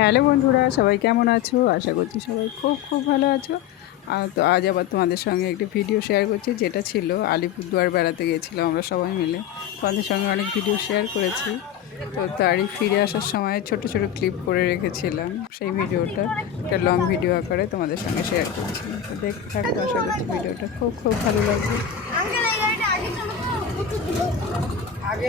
Hello বন্ধুরা, সবাই কেমন আছো? আশা করছি সবাই খুব খুব ভালো আছো। তো আজ আবার তোমাদের সঙ্গে একটি ভিডিও শেয়ার করছি, যেটা ছিল আলিপুরদুয়ার বেড়াতে গিয়েছিলাম আমরা সবাই মিলে। তোমাদের সঙ্গে অনেক ভিডিও শেয়ার করেছি। তো তারই ফিরে আসার সময় ছোট ছোট ক্লিপ করে রেখেছিলাম সেই ভিডিওটা। একটা লং ভিডিও আকারে তোমাদের সঙ্গে শেয়ার করছি। তো দেখতে থাকো, আশা করছি ভিডিওটা খুব খুব ভালো লাগবে। আগে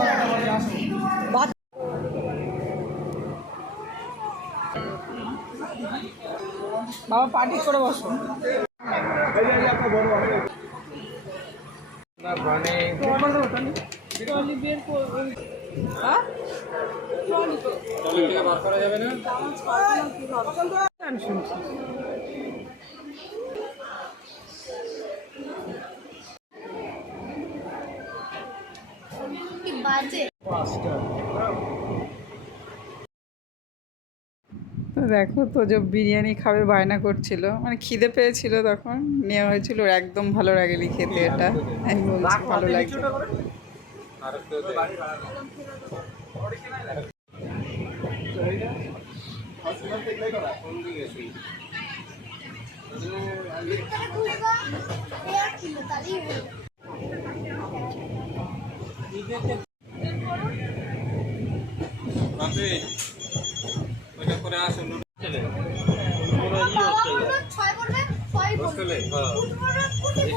বাবা পার্টি করে বসো বাজে? দেখো তো যে বিরিয়ানি খাবে, বায়না করছিল। মানে খিদে পেয়েছিল তখন। নেওয়া হয়েছিল একদম ভালো লাগেনি খেতে এটা। আমি বলছি, ভালো করবে ছয় করবে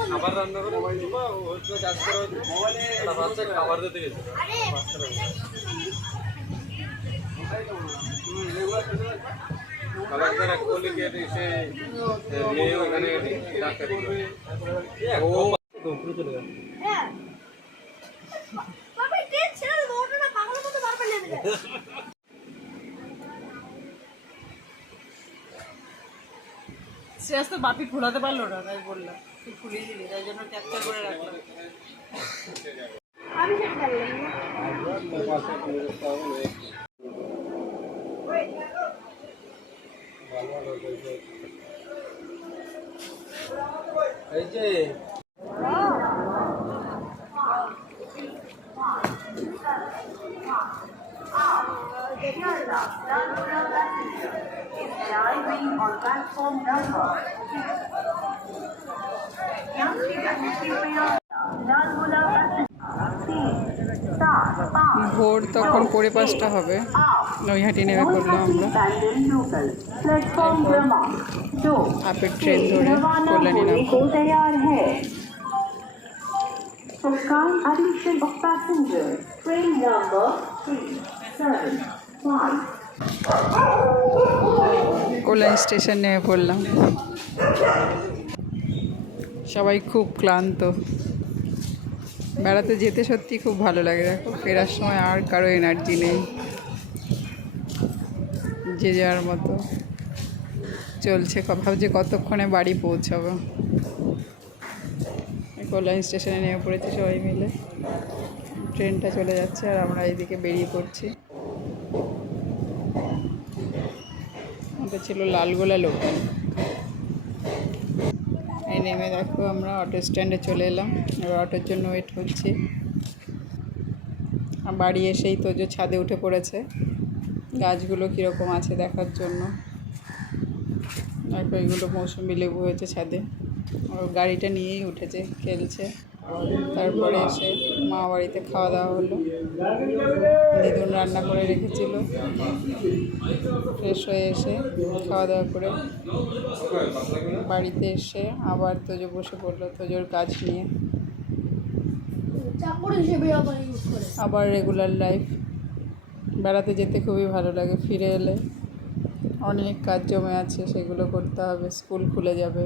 খাবার রান্না করে দিবা তো কাজ করে খাবার দিতে গেছে। আরে এক কলি গিয়ে মেয়ে ওখানে ডাক্তার ও। উপরে চলে গেল হ্যাঁ বাবা কে ছেড়ে দেবো ওটা পাগলের মতো বারবার নেমে যায় সে তো বাপি ঘোরাতে পারল না তাই বললাম। তুই ফুলিয়ে দিলি তাই জন্য ক্যাপচার করে রাখলাম। আমি সেটা জানলাম এই যে ভোর তখন পড়ে পাঁচটা হবে। নৈহাটি নেমে করলাম আমরা। আপের ট্রেন ধরে করলেন এরকম কল্যাণী স্টেশন নেমে পড়লাম সবাই খুব ক্লান্ত। বেড়াতে যেতে সত্যি খুব ভালো লাগে। দেখো, ফেরার সময় আর কারও এনার্জি নেই। যে যার মতো। চলছে ভাবছে কতক্ষণে বাড়ি পৌঁছাবো। কল্যাণী স্টেশনে নেমে পড়েছি সবাই মিলে। ট্রেনটা চলে যাচ্ছে আর আমরা এইদিকে বেরিয়ে পড়ছি। ওটা ছিল লালগোলা লোকাল এই নেমে দেখো আমরা অটো স্ট্যান্ডে চলে এলাম। এবার অটোর জন্য ওয়েট করছি। বাড়ি এসেই তো যে ছাদে উঠে পড়েছে। গাছগুলো কীরকম আছে দেখার জন্য। দেখো এইগুলো মৌসুমি লেবু হয়েছে ছাদে। ওর গাড়িটা নিয়েই উঠেছে, খেলছে। তারপরে এসে মা বাড়িতে খাওয়া দাওয়া হলো। দিদুন রান্না করে রেখেছিল। ফ্রেশ হয়ে এসে খাওয়া দাওয়া করে বাড়িতে এসে আবার তোজো বসে পড়ল তোজোর কাজ নিয়ে। আবার রেগুলার লাইফ বেড়াতে যেতে খুবই ভালো লাগে, ফিরে এলে অনেক কাজ জমে আছে, সেগুলো করতে হবে, স্কুল খুলে যাবে।